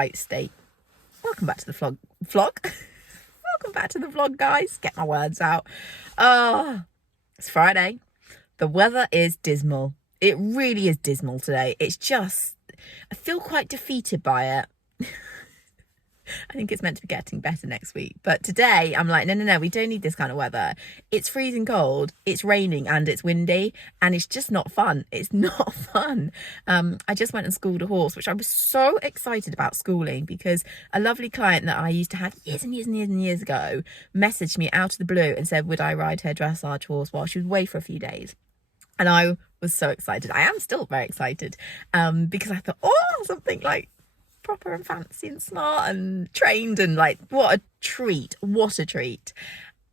right state. Welcome back to the vlog. Welcome back to the vlog, guys. Get my words out. It's Friday. The weather is dismal. It really is dismal today. It's just, I feel quite defeated by it. I think it's meant to be getting better next week. But today I'm like, no, we don't need this kind of weather. It's freezing cold, it's raining and it's windy and it's just not fun. It's not fun. I just went and schooled a horse, which I was so excited about schooling because a lovely client that I used to have years ago messaged me out of the blue and said, would I ride her dressage horse while she was away for a few days? And I was so excited. I am still very excited because I thought, something like proper and fancy and smart and trained and like what a treat.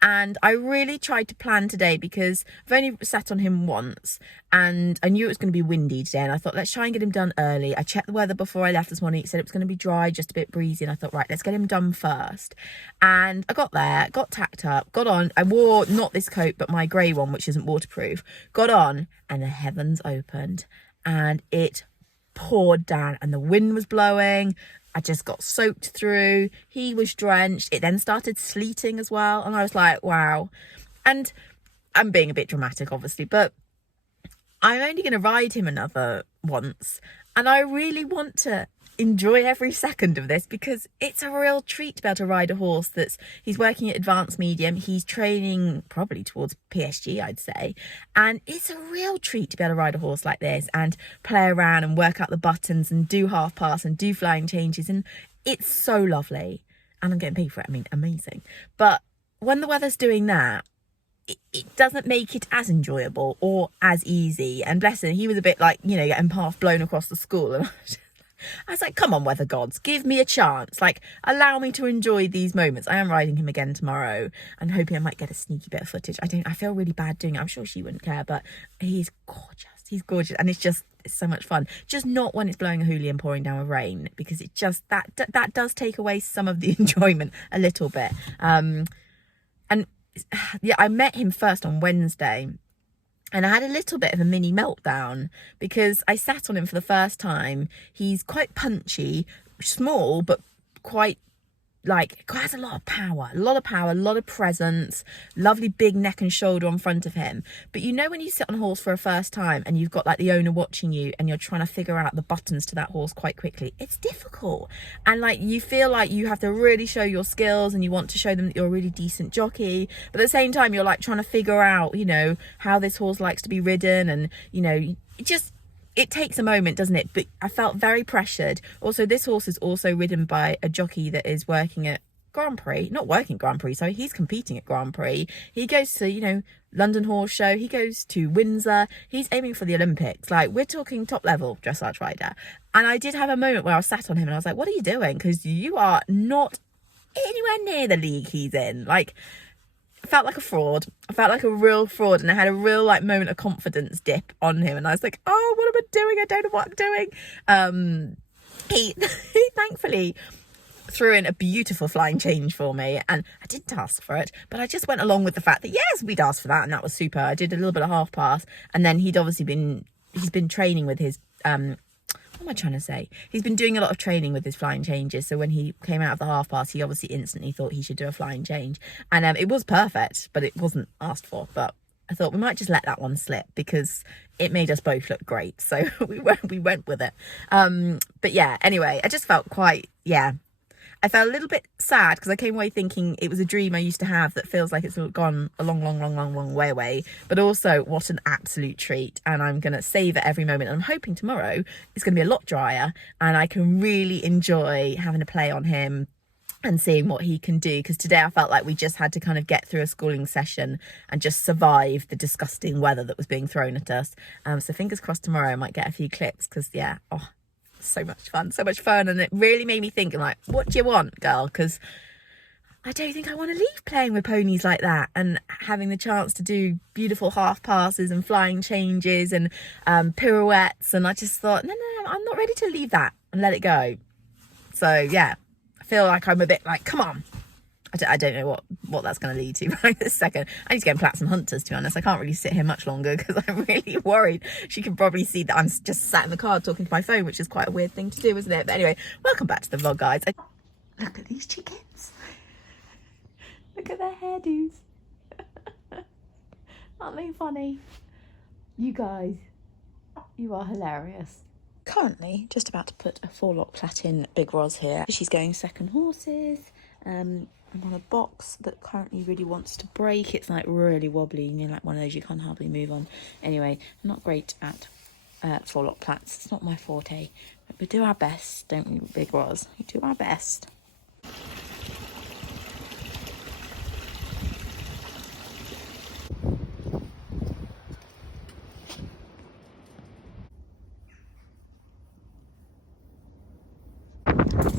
And I really tried to plan today because I've only sat on him once and I knew it was going to be windy today, and I thought let's try and get him done early. I checked the weather before I left this morning. It said it was going to be dry, just a bit breezy, and I thought, right, let's get him done first. And I got there, got tacked up, got on. I wore not this coat but my grey one, which isn't waterproof. Got on and the heavens opened and it poured down and the wind was blowing. I just got soaked through. He was drenched. It then started sleeting as well. And I was like, wow. And I'm being a bit dramatic, obviously, but I'm only going to ride him another once. And I really want to enjoy every second of this because it's a real treat to be able to ride a horse he's working at advanced medium. He's training probably towards PSG, I'd say. And it's a real treat to be able to ride a horse like this and play around and work out the buttons and do half pass and do flying changes. And it's so lovely. And I'm getting paid for it. I mean, amazing. But when the weather's doing that, it doesn't make it as enjoyable or as easy. And bless him, he was a bit like, getting half blown across the school. And I was like, come on, weather gods, give me a chance. Like, allow me to enjoy these moments. I am riding him again tomorrow and hoping I might get a sneaky bit of footage. I feel really bad doing it. I'm sure she wouldn't care, but he's gorgeous. He's gorgeous. And it's so much fun. Just not when it's blowing a hoolie and pouring down with rain, because it just, that does take away some of the enjoyment a little bit. And yeah, I met him first on Wednesday. And I had a little bit of a mini meltdown because I sat on him for the first time. He's quite punchy, small, but quite has a lot of power, a lot of presence, lovely big neck and shoulder on front of him. But when you sit on a horse for a first time and you've got like the owner watching you and you're trying to figure out the buttons to that horse quite quickly, it's difficult. And like you feel like you have to really show your skills and you want to show them that you're a really decent jockey. But at the same time, you're like trying to figure out, how this horse likes to be ridden and, it takes a moment, doesn't it? But I felt very pressured. Also, this horse is also ridden by a jockey that is working at he's competing at Grand Prix. He goes to, London Horse Show. He goes to Windsor. He's aiming for the Olympics. Like, we're talking top level dressage rider. And I did have a moment where I was sat on him and I was like, what are you doing? Because you are not anywhere near the league he's in. Like, I felt like a fraud. I felt like a real fraud, and I had a real moment of confidence dip on him, and I was like, oh, what am I doing? I don't know what I'm doing. He thankfully threw in a beautiful flying change for me, and I didn't ask for it, but I just went along with the fact that yes, we'd asked for that, and that was super. I did a little bit of half pass, and then he's been training with his what am I trying to say? He's been doing a lot of training with his flying changes. So when he came out of the half pass, he obviously instantly thought he should do a flying change. And it was perfect, but it wasn't asked for. But I thought we might just let that one slip because it made us both look great. So we went with it. But yeah, anyway, I just felt I felt a little bit sad because I came away thinking it was a dream I used to have that feels like it's gone a long way away. But also, what an absolute treat. And I'm going to savour every moment. And I'm hoping tomorrow it's going to be a lot drier and I can really enjoy having a play on him and seeing what he can do. Because today I felt like we just had to kind of get through a schooling session and just survive the disgusting weather that was being thrown at us. So fingers crossed tomorrow I might get a few clips because, so much fun. And it really made me think, like, what do you want, girl? Because I don't think I want to leave playing with ponies like that and having the chance to do beautiful half passes and flying changes and pirouettes. And I just thought, no, I'm not ready to leave that and let it go. So yeah, I feel like I'm a bit like, come on, I don't know what that's going to lead to right this second. I need to go and plat some hunters, to be honest. I can't really sit here much longer because I'm really worried. She can probably see that I'm just sat in the car talking to my phone, which is quite a weird thing to do, isn't it? But anyway, welcome back to the vlog, guys. Look at these chickens. Look at their hairdos. Aren't they funny? You guys, you are hilarious. Currently just about to put a 4-lock plat in Big Roz here. She's going second horses. I'm on a box that currently really wants to break. It's like really wobbly, you know, like one of those you can't hardly move on. Anyway, I'm not great at 4-lock plats. It's not my forte. But we do our best, don't we, Big Roz? We do our best.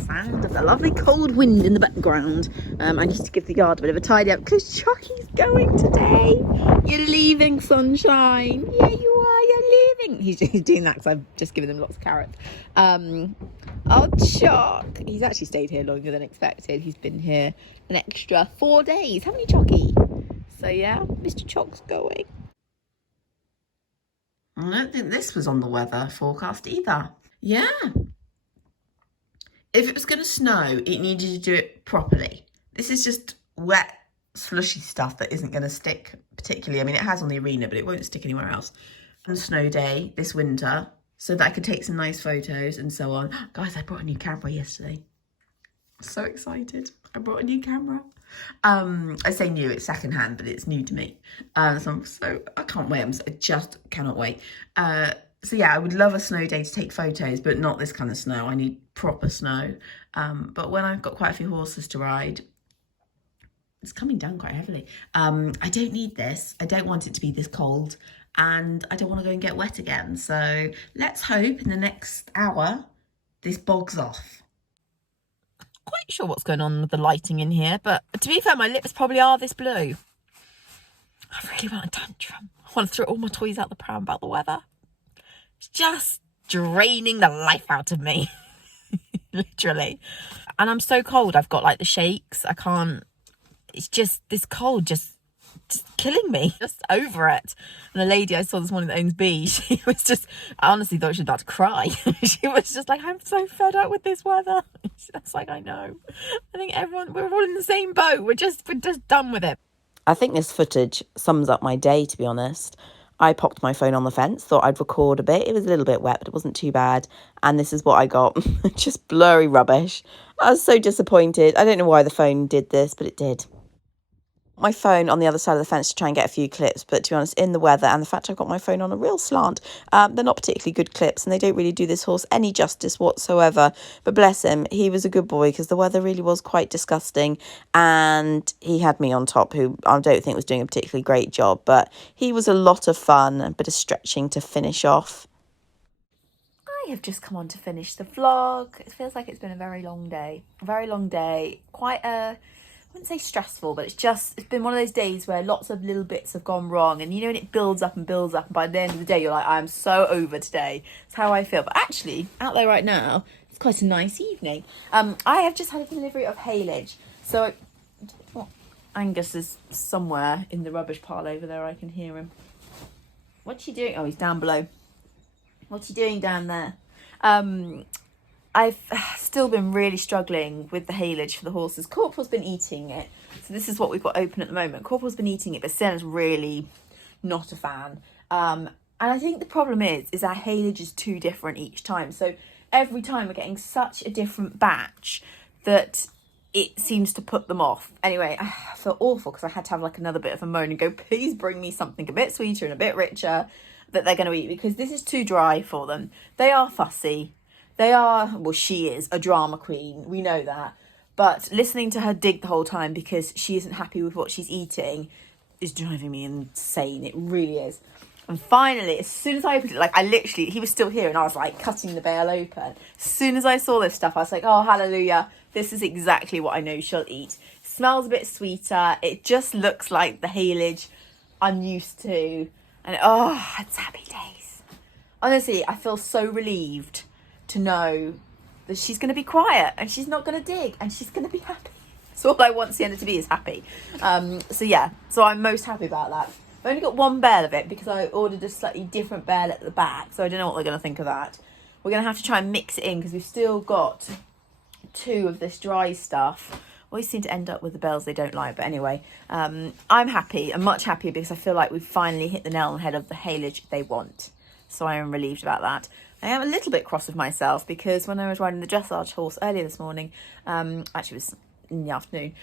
Sound of the lovely cold wind in the background. I need to give the yard a bit of a tidy up because Chucky's going today. You're leaving, sunshine. Yeah, you are. You're leaving. He's doing that because I've just given him lots of carrots. Oh, Chuck. He's actually stayed here longer than expected. He's been here an extra 4 days. Haven't you, Chucky? So yeah, Mr. Chuck's going. I don't think this was on the weather forecast either. Yeah. If it was going to snow, it needed to do it properly. This is just wet, slushy stuff that isn't going to stick particularly. I mean, it has on the arena, but it won't stick anywhere else. On a snow day this winter, so that I could take some nice photos and so on. Guys, I brought a new camera yesterday. So excited. I brought a new camera. I say new, it's secondhand, but it's new to me. So I can't wait. I just cannot wait. So yeah, I would love a snow day to take photos, but not this kind of snow. I need proper snow. But when I've got quite a few horses to ride, it's coming down quite heavily. I don't need this. I don't want it to be this cold, and I don't want to go and get wet again. So let's hope in the next hour this bogs off. Quite sure what's going on with the lighting in here, but to be fair, my lips probably are this blue. I really want a tantrum. I want to throw all my toys out the pram about the weather. It's just draining the life out of me. Literally. And I'm so cold. I've got like the shakes. I can't. It's just this cold just killing me. Just over it. And a lady I saw this morning that owns bees, she was just, I honestly thought she was about to cry. She was just like, I'm so fed up with this weather. That's like, I know. I think we're all in the same boat. We're just done with it. I think this footage sums up my day, to be honest. I popped my phone on the fence, thought I'd record a bit. It was a little bit wet, but it wasn't too bad. And this is what I got. Just blurry rubbish. I was so disappointed. I don't know why the phone did this, but it did. My phone on the other side of the fence to try and get a few clips, but to be honest, in the weather and the fact I've got my phone on a real slant, they're not particularly good clips, and they don't really do this horse any justice whatsoever. But bless him, he was a good boy, because the weather really was quite disgusting, and he had me on top, who I don't think was doing a particularly great job, but he was a lot of fun, a bit of stretching to finish off. I have just come on to finish the vlog. It feels like it's been a very long day. Quite a, I wouldn't say stressful, but it's been one of those days where lots of little bits have gone wrong, and you know, when it builds up and builds up, and by the end of the day you're like, I'm so over today. That's how I feel. But actually, out there right now, it's quite a nice evening. I have just had a delivery of haylage. So Angus is somewhere in the rubbish pile over there. I can hear him. What's he doing? Oh, he's down below. What's he doing down there? I've still been really struggling with the haylage for the horses. Corporal's been eating it. So this is what we've got open at the moment. Corporal's been eating it, but Sienna's really not a fan. And I think the problem is our haylage is too different each time. So every time we're getting such a different batch that it seems to put them off. Anyway, I feel awful because I had to have like another bit of a moan and go, please bring me something a bit sweeter and a bit richer that they're going to eat, because this is too dry for them. They are fussy. They are, well, she is a drama queen. We know that. But listening to her dig the whole time because she isn't happy with what she's eating is driving me insane. It really is. And finally, as soon as I opened it, like he was still here and I was like cutting the bale open. As soon as I saw this stuff, I was like, oh, hallelujah. This is exactly what I know she'll eat. Smells a bit sweeter. It just looks like the haylage I'm used to. And oh, it's happy days. Honestly, I feel so relieved to know that she's going to be quiet and she's not going to dig and she's going to be happy. So all I want Sienna to be is happy. So yeah, so I'm most happy about that. I've only got one bale of it because I ordered a slightly different bale at the back, so I don't know what they're going to think of that. We're going to have to try and mix it in because we've still got 2 of this dry stuff. Always seem to end up with the bales they don't like, but anyway, I'm happy. I'm much happier because I feel like we've finally hit the nail on the head of the haylage they want. So I am relieved about that. I am a little bit cross with myself because when I was riding the dressage horse earlier this morning, actually it was in the afternoon,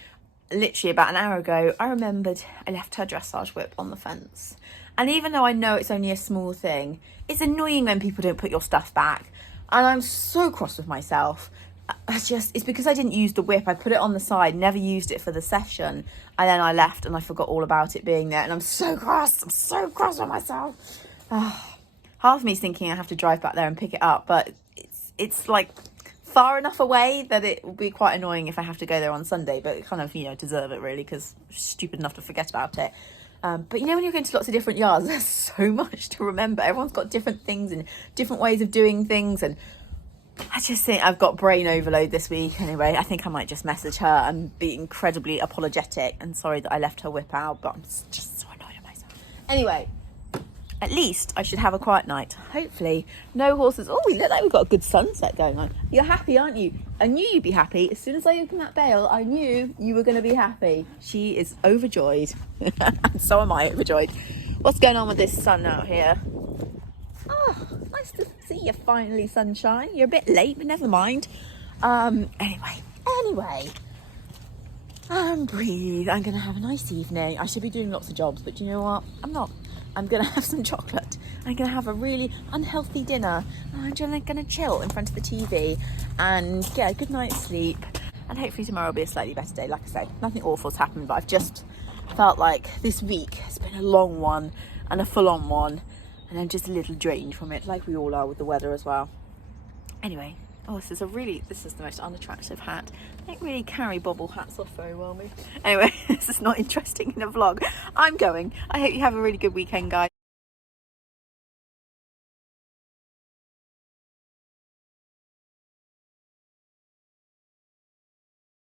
literally about an hour ago, I remembered I left her dressage whip on the fence. And even though I know it's only a small thing, it's annoying when people don't put your stuff back. And I'm so cross with myself. It's because I didn't use the whip. I put it on the side, never used it for the session. And then I left and I forgot all about it being there. And I'm so cross. I'm so cross with myself. Half of me is thinking I have to drive back there and pick it up. But it's like far enough away that it will be quite annoying if I have to go there on Sunday. But kind of, deserve it really because I'm stupid enough to forget about it. But when you're going to lots of different yards, there's so much to remember. Everyone's got different things and different ways of doing things. And I just think I've got brain overload this week. Anyway, I think I might just message her and be incredibly apologetic and sorry that I left her whip out. But I'm just so annoyed at myself. Anyway, at least I should have a quiet night. Hopefully, no horses. Oh, we look like we've got a good sunset going on. You're happy, aren't you? I knew you'd be happy. As soon as I opened that bale, I knew you were going to be happy. She is overjoyed. And so am I overjoyed. What's going on with this sun out here? Oh, nice to see you finally, sunshine. You're a bit late, but never mind. Anyway. Breathe. I'm going to have a nice evening. I should be doing lots of jobs, but you know what? I'm not. I'm going to have some chocolate. I'm going to have a really unhealthy dinner. I'm just going to chill in front of the TV and get a good night's sleep. And hopefully tomorrow will be a slightly better day. Like I say, nothing awful's happened, but I've just felt like this week has been a long one and a full-on one. And I'm just a little drained from it, like we all are with the weather as well. Anyway, this is the most unattractive hat. I don't really carry bobble hats off very well, me. Anyway, this is not interesting in a vlog. I'm going. I hope you have a really good weekend, guys.